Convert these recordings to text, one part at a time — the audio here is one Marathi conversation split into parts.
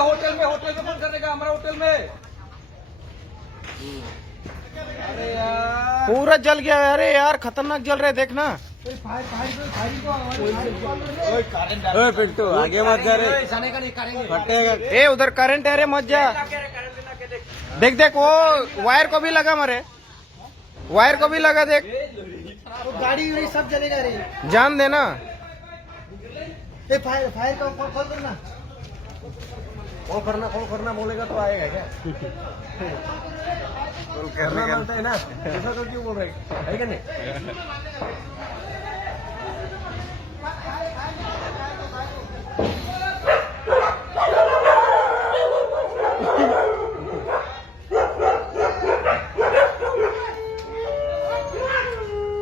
होटल में फोन करने का, हमारा होटल में। अरे यार पूरा जल गया। अरे यार खतरनाक जल रहे, देखना। पिंटू आगे मत जा रे, फटेगा। ए उधर करंट है रे, मत जा। देख देख वो वायर को भी लगा, मरे वायर को भी लगा, देख। तो गाड़ी सब जलेगा रे। जान देना। फायर का कॉल करना, कॉल करना बोलेगा तो आएगा क्या? कॉल करना मानता है ना, ऐसा तो क्यों बोल रहे है क्या नहीं?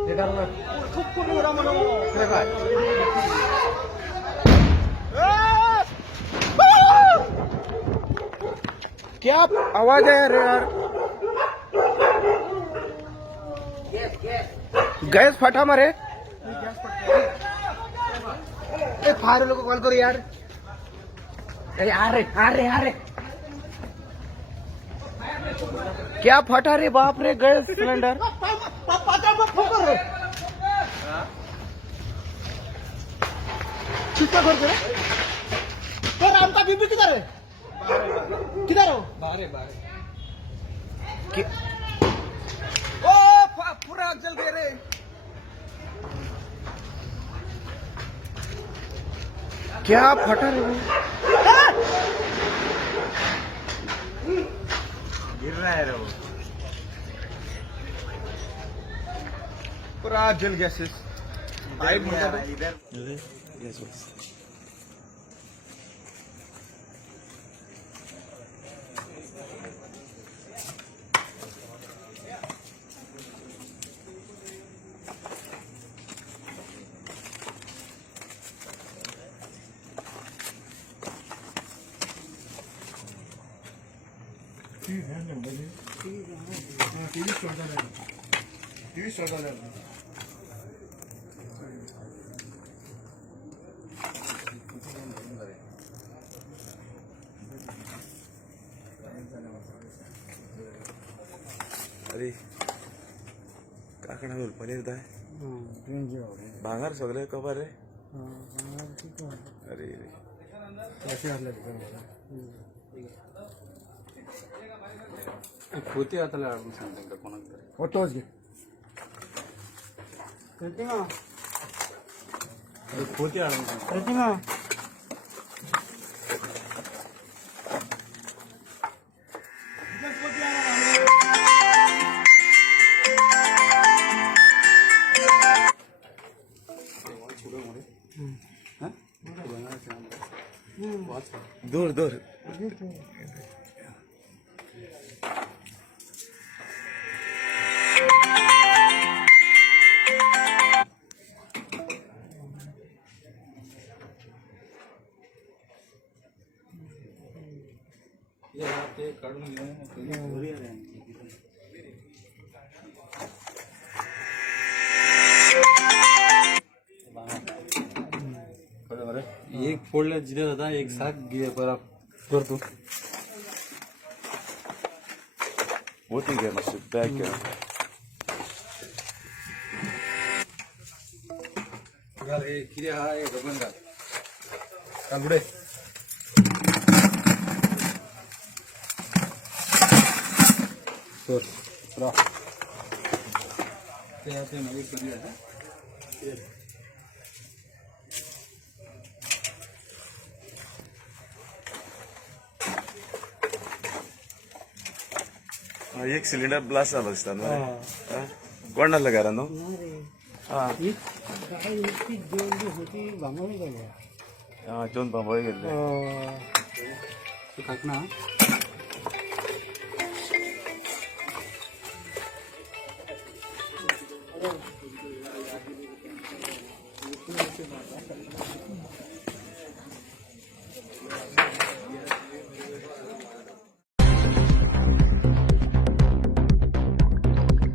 ये डालना खूब उड़ा मनो क्या आवाज है रे यार? गैस फटा मरे। फायर वालों को कॉल करो यार। अरे आ रहे। क्या फटा रे बाप रे, गैस सिलेंडर। किसका घर करे? तो राम का बीबी किधर है? किधर हो? बाहर क्या- ओ पूरा जल गए रे। क्या फटा रे वो? गिर रहा है रे वो, पूरा जल गया सिस। इधर अरे काकणा पनीर दाय भांगार सगळे कवर रे. अरे पोती आता अडून सांगतो कोणाला तरी. फोटोज घे. पोती अडून सांगतो. प्रतिमा दूर दूर ते काढून घेऊन एक फोडल्या जिथे जाता एक साथ घे बरा करतो. होती घ्या मस्त बॅग घ्या. घाल हे किती हा हे गबन घाल घाल पुढे. तर ते मध्ये करूया. एक सिलेंडर ब्लास्ट झाला असताना कोणाला घरा नो. हा दोन बांबळे गेले. टाक ना.